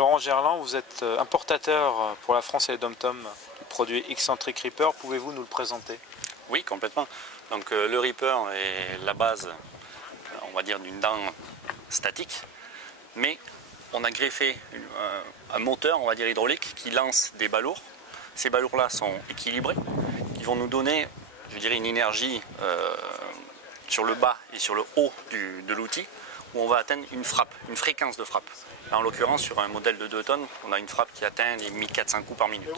Laurent Gerland, vous êtes importateur pour la France et les DOM-TOM du produit Xcentric Reaper. Pouvez-vous nous le présenter? Oui, complètement. Donc le Reaper est la base, on va dire, d'une dent statique, mais on a greffé un moteur, on va dire hydraulique, qui lance des balourds. Ces balourds-là sont équilibrés, qui vont nous donner, je dirais, une énergie sur le bas et sur le haut de l'outil, où on va atteindre une frappe, une fréquence de frappe. En l'occurrence, sur un modèle de 2 tonnes, on a une frappe qui atteint les 1400 coups par minute.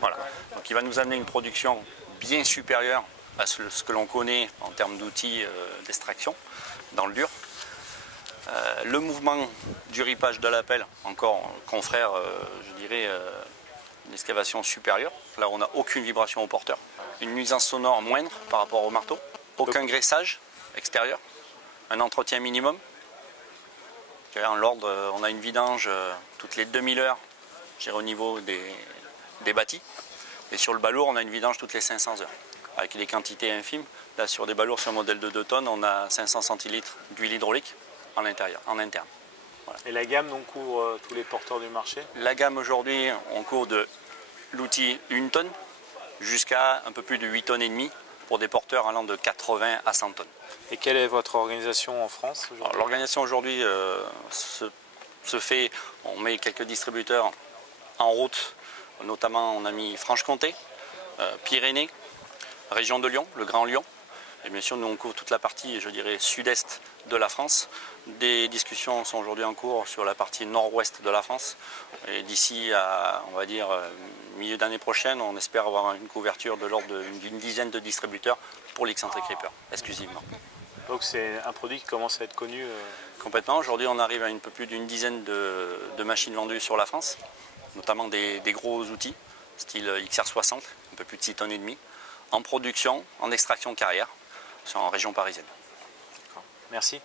Voilà. Donc il va nous amener une production bien supérieure à ce que l'on connaît en termes d'outils d'extraction dans le dur. Le mouvement du ripage de la pelle, encore confrère, je dirais, une excavation supérieure. Là, on n'a aucune vibration au porteur. Une nuisance sonore moindre par rapport au marteau. Aucun graissage extérieur. Un entretien minimum. En l'ordre, on a une vidange toutes les 2000 heures au niveau des bâtis. Et sur le balourd, on a une vidange toutes les 500 heures. Avec des quantités infimes. Là, sur des balourds sur un modèle de 2 tonnes, on a 500 centilitres d'huile hydraulique en interne. Voilà. Et la gamme donc couvre tous les porteurs du marché? La gamme aujourd'hui, on court de l'outil 1 tonne jusqu'à un peu plus de 8 tonnes et demie pour des porteurs allant de 80 à 100 tonnes. Et quelle est votre organisation en France? L'organisation aujourd'hui se fait, on met quelques distributeurs en route, notamment on a mis Franche-Comté, Pyrénées, région de Lyon, le Grand Lyon. Et bien sûr, nous on couvre toute la partie, je dirais, sud-est de la France. Des discussions sont aujourd'hui en cours sur la partie nord-ouest de la France. Et d'ici à, on va dire, milieu d'année prochaine, on espère avoir une couverture de l'ordre d'une dizaine de distributeurs pour l'Xcentric Reaper, exclusivement. Donc c'est un produit qui commence à être connu Complètement. Aujourd'hui, on arrive à un peu plus d'une dizaine de machines vendues sur la France, notamment des gros outils, style XR60, un peu plus de 6 tonnes et demie, en production, en extraction carrière, en région parisienne. Merci.